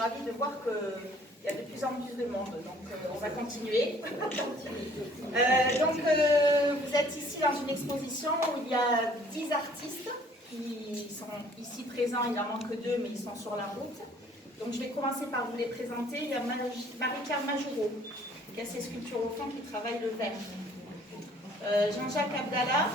ravie de voir qu'il y a de plus en plus de monde, donc on va continuer. Vous êtes ici dans une exposition où il y a 10 artistes qui sont ici présents, il en manque 2, mais ils sont sur la route. Donc je vais commencer par vous les présenter. Il y a Marie-Claire Majoureau, qui a ses sculptures au fond, qui travaille le verre. Jean-Jacques Abdallah,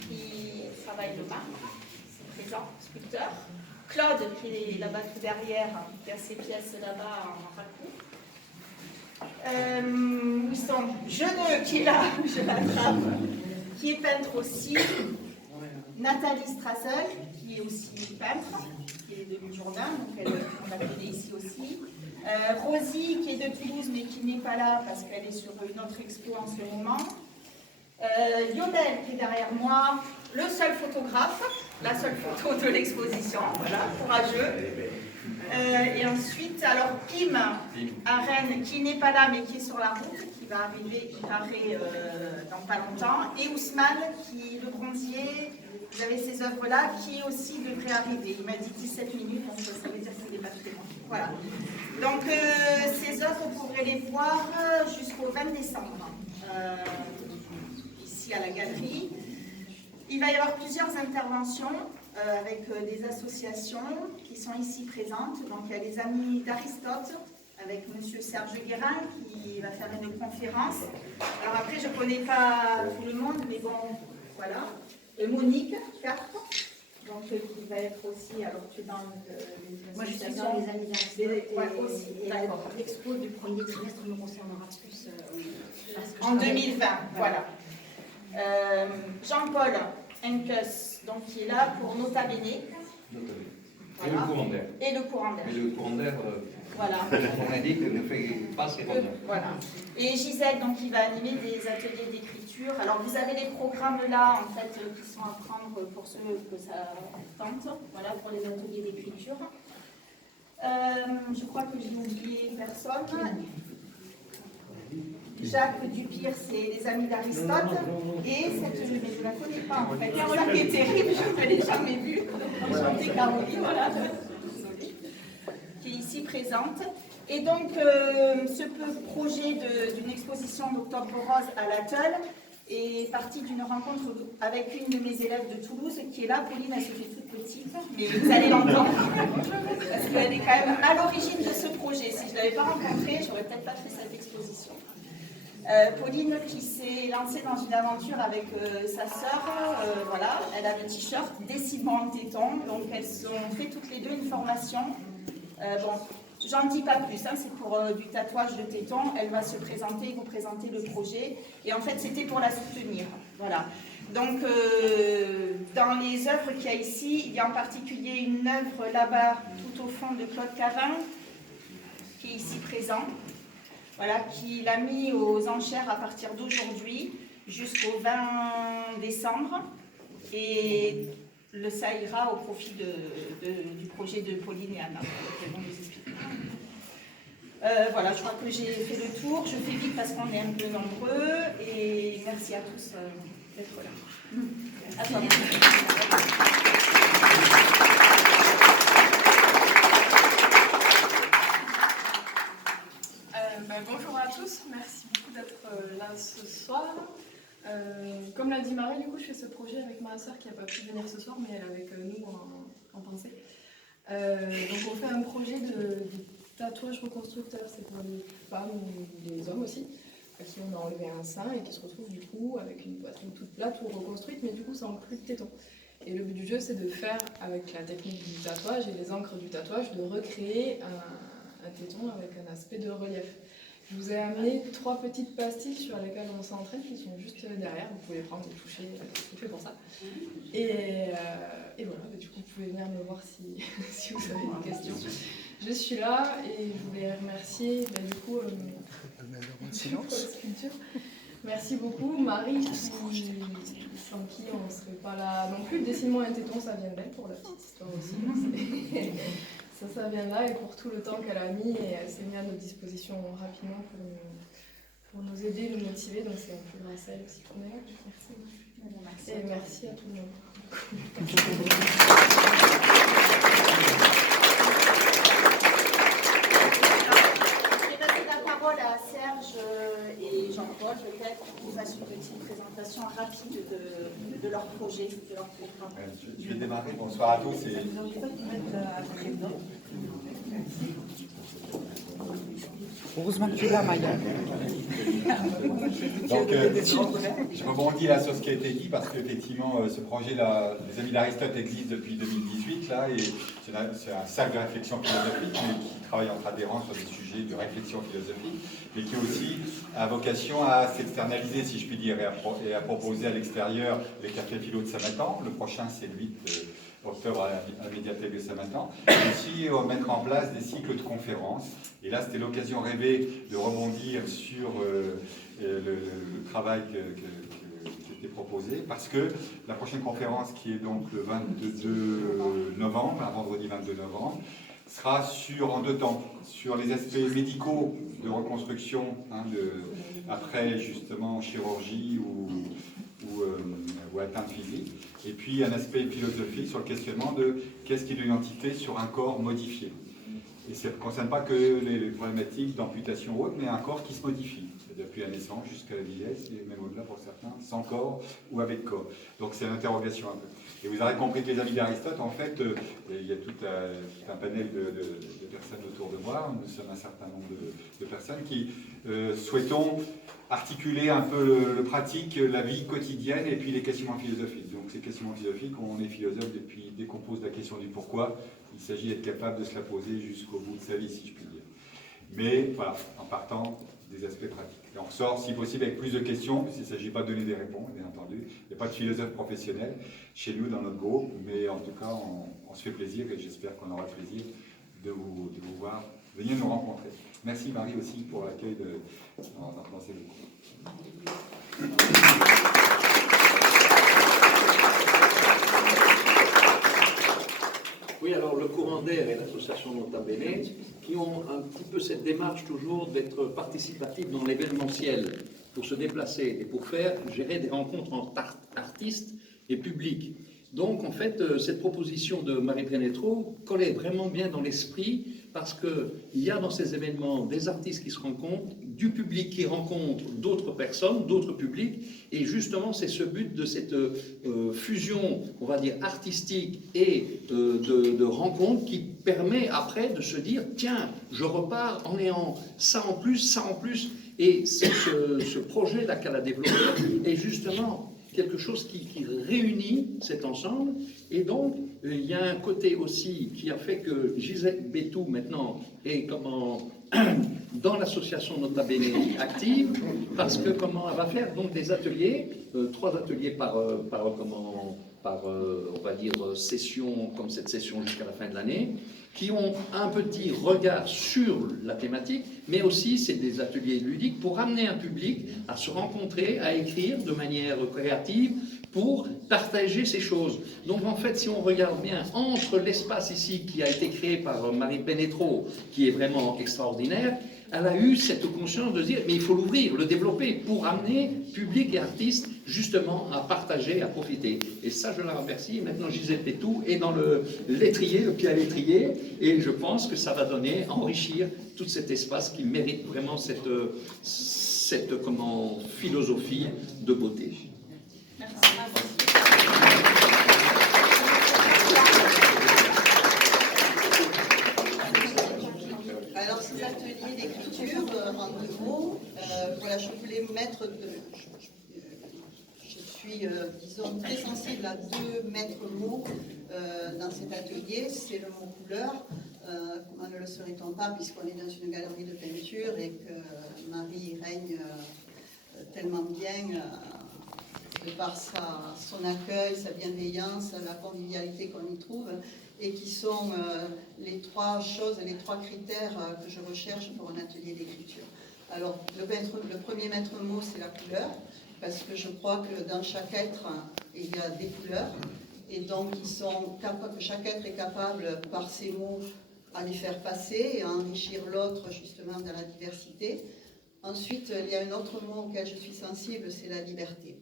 qui travaille le marbre, c'est présent, sculpteur. Claude, qui est là-bas tout derrière, qui a ses pièces là-bas en racout. Où sont Jeuneux, qui est là, je l'attrape, qui est peintre aussi. Nathalie Strassel, qui est aussi peintre, qui est de Jourdain, donc on la connaît ici aussi. Rosie, qui est de Toulouse, mais qui n'est pas là parce qu'elle est sur une autre expo en ce moment. Lionel, qui est derrière moi, le seul photographe, la seule photo de l'exposition, voilà, courageux. Et ensuite, alors Pim, à Rennes, qui n'est pas là, mais qui est sur la route, qui va arriver, il paraît, dans pas longtemps. Et Ousmane, qui, le bronzier, vous avez ces œuvres-là, qui aussi devrait arriver. Il m'a dit 17 minutes, donc ça veut dire qu'il n'est pas très bon. Voilà. Donc, ces œuvres, vous pourrez les voir jusqu'au 20 décembre. Ici à la galerie. Il va y avoir plusieurs interventions avec des associations qui sont ici présentes. Donc il y a les Amis d'Aristote avec M. Serge Guérin qui va faire une conférence. Alors après je ne connais pas tout le monde, mais bon, voilà. Monique Carpe, donc qui va être aussi, alors tu es dans les moi je suis dans les Amis d'Aristote et l'expo du premier trimestre me concernera plus en 2020, voilà. Jean-Paul Enkes, donc qui est là pour Nota Bene. Voilà. Et le courant d'air. Et le courant d'air. Voilà. On indique ne fait pas ses rondeurs. Voilà. Et Gisèle, donc, qui va animer des ateliers d'écriture. Alors, vous avez les programmes là, en fait, qui sont à prendre pour ceux que ça tente. Voilà, pour les ateliers d'écriture. Je crois que j'ai oublié personne. Jacques Dupire, c'est les Amis d'Aristote. Et cette, mais je ne la connais pas en fait. C'est ça qui est terrible, je ne l'ai jamais vue. Enchantée Caroline, voilà. Qui est ici présente. Et donc, ce projet d'une exposition d'Octobre Rose à l'Atoll est parti d'une rencontre avec une de mes élèves de Toulouse qui est là. Pauline, elle se fait toute petite, mais vous allez l'entendre. Parce qu'elle est quand même à l'origine de ce projet. Si je ne l'avais pas rencontrée, je n'aurais peut-être pas fait cette exposition. Pauline qui s'est lancée dans une aventure avec sa sœur, voilà, elle a le t-shirt Dessine-moi en téton, donc elles ont fait toutes les deux une formation. Bon, j'en dis pas plus, hein, c'est pour du tatouage de téton, elle va se présenter, vous présenter le projet, et en fait c'était pour la soutenir, voilà. Donc dans les œuvres qu'il y a ici, il y a en particulier une œuvre là-bas, tout au fond de Claude Cavin, qui est ici présent. Voilà, qui l'a mis aux enchères à partir d'aujourd'hui jusqu'au 20 décembre. Et ça ira au profit du projet de Pauline et Anna. Elles vont nous expliquer. Voilà, je crois que j'ai fait le tour. Je fais vite parce qu'on est un peu nombreux. Et merci à tous d'être là. À toi. Bonjour à tous, merci beaucoup d'être là ce soir. Comme l'a dit Marie, du coup, je fais ce projet avec ma soeur qui n'a pas pu venir ce soir, mais elle est avec nous en pensée. Donc on fait un projet de tatouage reconstructeur, c'est pour les femmes ou les hommes aussi, à qui on a enlevé un sein et qui se retrouvent du coup avec une poitrine toute plate ou reconstruite, mais du coup sans plus de téton. Et le but du jeu, c'est de faire, avec la technique du tatouage et les encres du tatouage, de recréer un téton avec un aspect de relief. Je vous ai amené 3 petites pastilles sur lesquelles on s'entraîne, qui sont juste derrière. Vous pouvez prendre et toucher, c'est fait pour ça. Et voilà, du coup, vous pouvez venir me voir si, si vous avez des questions. Je suis là et je voulais remercier, du coup, sculpture. Merci beaucoup, Marie, sans qui on ne serait pas là non plus. Dessine-moi un téton, ça vient d'elle pour la petite histoire aussi. Ça vient là et pour tout le temps qu'elle a mis et elle s'est mise à notre disposition rapidement pour nous aider, nous motiver. Donc c'est un peu grâce à elle aussi qu'on est là. Merci. Et merci à tout le monde. parole peut-être Qu'ils fassent une petite présentation rapide de leur projet, de leur programme. Je vais démarrer. Bonsoir à tous. Heureusement que tu es là, Maya. Donc, je rebondis là sur ce qui a été dit parce qu'effectivement, ce projet-là, les Amis d'Aristote existe depuis 2018 là, et c'est un cercle de réflexion philosophique mais qui travaille entre adhérents sur des sujets de réflexion philosophique, mais qui aussi a vocation à s'externaliser, si je puis dire, et à proposer à l'extérieur les cafés philo de Samatan. Le prochain, c'est le 8 octobre à la médiathèque de Samatan, et aussi mettre en place des cycles de conférences. Et là, c'était l'occasion rêvée de rebondir sur le travail qui était proposé, parce que la prochaine conférence, qui est donc le 22 novembre, un vendredi 22 novembre, sera en deux temps, sur les aspects médicaux de reconstruction, après justement chirurgie ou atteinte physique, et puis un aspect philosophique sur le questionnement de qu'est-ce qu'est l'identité sur un corps modifié. Et ça ne concerne pas que les problématiques d'amputation ou autre, mais un corps qui se modifie, depuis la naissance jusqu'à la vieillesse, et même au-delà pour certains, sans corps ou avec corps. Donc c'est une interrogation un peu. Et vous aurez compris que les Amis d'Aristote, en fait, il y a tout un panel de personnes autour de moi, nous sommes un certain nombre de personnes qui souhaitons articuler un peu le pratique, la vie quotidienne et puis les questionnements philosophiques. Donc ces questionnements philosophiques, on est philosophe depuis, dès qu'on pose la question du pourquoi, il s'agit d'être capable de se la poser jusqu'au bout de sa vie, si je puis dire. Mais voilà, en partant des aspects pratiques. Et on ressort, si possible, avec plus de questions, puisqu'il ne s'agit pas de donner des réponses, bien entendu. Il n'y a pas de philosophe professionnel chez nous, dans notre groupe, mais en tout cas, on se fait plaisir, et j'espère qu'on aura le plaisir de vous voir, venir nous rencontrer. Merci Marie aussi pour l'accueil dans ces locaux. Oui, alors le Courant d'Air et l'association Nota Bene, qui ont un petit peu cette démarche toujours d'être participatifs dans l'événementiel, pour se déplacer et pour gérer des rencontres entre artistes et publics. Donc, en fait, cette proposition de Marie Pénétro collait vraiment bien dans l'esprit, parce qu'il y a dans ces événements des artistes qui se rencontrent, du public qui rencontre d'autres personnes, d'autres publics, et justement, c'est ce but de cette fusion, on va dire, artistique et de rencontre qui permet après de se dire, tiens, je repars en ayant ça en plus, et c'est ce projet-là qu'elle a développé, et justement, quelque chose qui réunit cet ensemble. Et donc, il y a un côté aussi qui a fait que Gisèle Bétou, maintenant, est dans l'association Nota Bene active, parce que elle va faire donc des ateliers, 3 ateliers par on va dire, session, comme cette session jusqu'à la fin de l'année, qui ont un petit regard sur la thématique, mais aussi c'est des ateliers ludiques pour amener un public à se rencontrer, à écrire de manière créative, pour partager ces choses. Donc en fait, si on regarde bien, entre l'espace ici qui a été créé par Marie Pénétro, qui est vraiment extraordinaire, elle a eu cette conscience de dire, mais il faut l'ouvrir, le développer, pour amener public et artistes justement à partager, à profiter. Et ça, je la remercie. Et maintenant, Gisèle Bétou est dans l'étrier, le pied à l'étrier, et je pense que ça va donner, enrichir tout cet espace qui mérite vraiment cette philosophie de beauté. Alors, ces ateliers d'écriture, en 2 mots, voilà, je voulais mettre je suis, disons, très sensible à 2 maîtres mots dans cet atelier. C'est le mot couleur. Comment ne le serait-on pas, puisqu'on est dans une galerie de peinture et que Marie règne tellement bien de par son accueil, sa bienveillance, la convivialité qu'on y trouve, et qui sont les 3 choses, les 3 critères que je recherche pour un atelier d'écriture. Alors, le premier maître mot, c'est la couleur, parce que je crois que dans chaque être, il y a des couleurs, et donc que chaque être est capable, par ses mots, à les faire passer et à enrichir l'autre, justement, dans la diversité. Ensuite, il y a un autre mot auquel je suis sensible, c'est la liberté.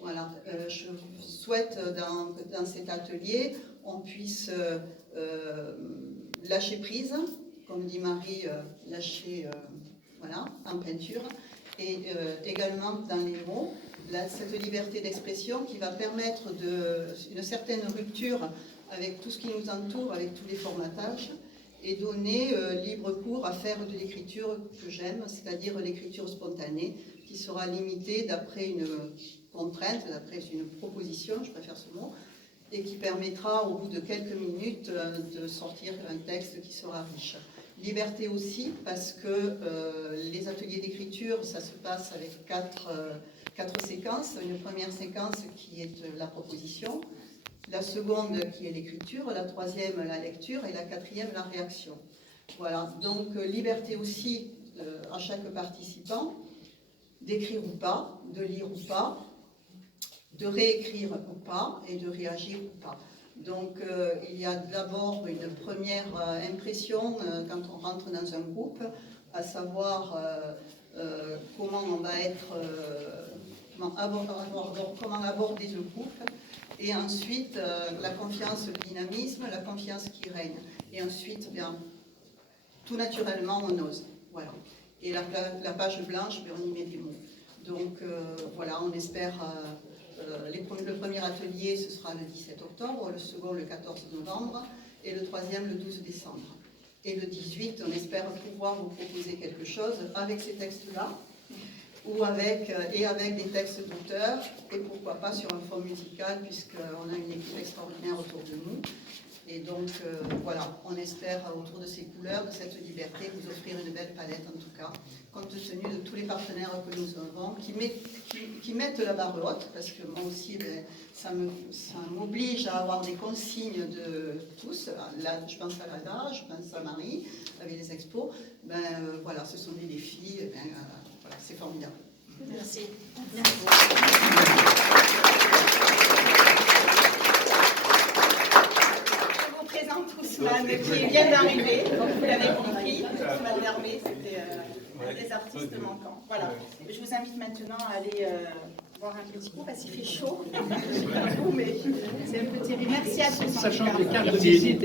Voilà, je souhaite dans cet atelier, on puisse lâcher prise, comme dit Marie, lâcher voilà, en peinture, et également dans les mots, cette liberté d'expression qui va permettre une certaine rupture avec tout ce qui nous entoure, avec tous les formatages, et donner libre cours à faire de l'écriture que j'aime, c'est-à-dire l'écriture spontanée, qui sera limitée d'après une contrainte, d'après une proposition, je préfère ce mot, et qui permettra au bout de quelques minutes de sortir un texte qui sera riche. Liberté aussi parce que les ateliers d'écriture, ça se passe avec quatre séquences. Une première séquence qui est la proposition, la seconde qui est l'écriture, la troisième la lecture et la quatrième la réaction. Voilà, donc liberté aussi à chaque participant d'écrire ou pas, de lire ou pas, de réécrire ou pas et de réagir ou pas. Donc il y a d'abord une première impression quand on rentre dans un groupe, à savoir comment on va être, comment aborder le groupe, et ensuite la confiance, le dynamisme, la confiance qui règne. Et ensuite, bien, tout naturellement, on ose. Voilà. Et la page blanche, bien, on y met des mots. Donc voilà, on espère... le premier atelier, ce sera le 17 octobre, le second le 14 novembre et le troisième le 12 décembre. Et le 18, on espère pouvoir vous proposer quelque chose avec ces textes-là, ou avec des textes d'auteurs, et pourquoi pas sur un fond musical, puisqu'on a une équipe extraordinaire autour de nous. Et donc, voilà, on espère, autour de ces couleurs, de cette liberté, vous offrir une belle palette, en tout cas, compte tenu de tous les partenaires que nous avons, qui mettent la barre haute, parce que moi aussi, ben, ça m'oblige à avoir des consignes de tous. Là, je pense à Lada, je pense à Marie, avec les expos. Ben, voilà, ce sont des défis, ben, voilà, c'est formidable. Merci. Ousmane qui vient d'arriver, donc vous l'avez compris, Ousmane Dermé, c'était un des artistes manquants. Voilà, je vous invite maintenant à aller boire un petit coup parce qu'il fait chaud. Je ne sais pas vous, mais c'est un peu terrible. Merci à tous. Sachant que les cartes de visite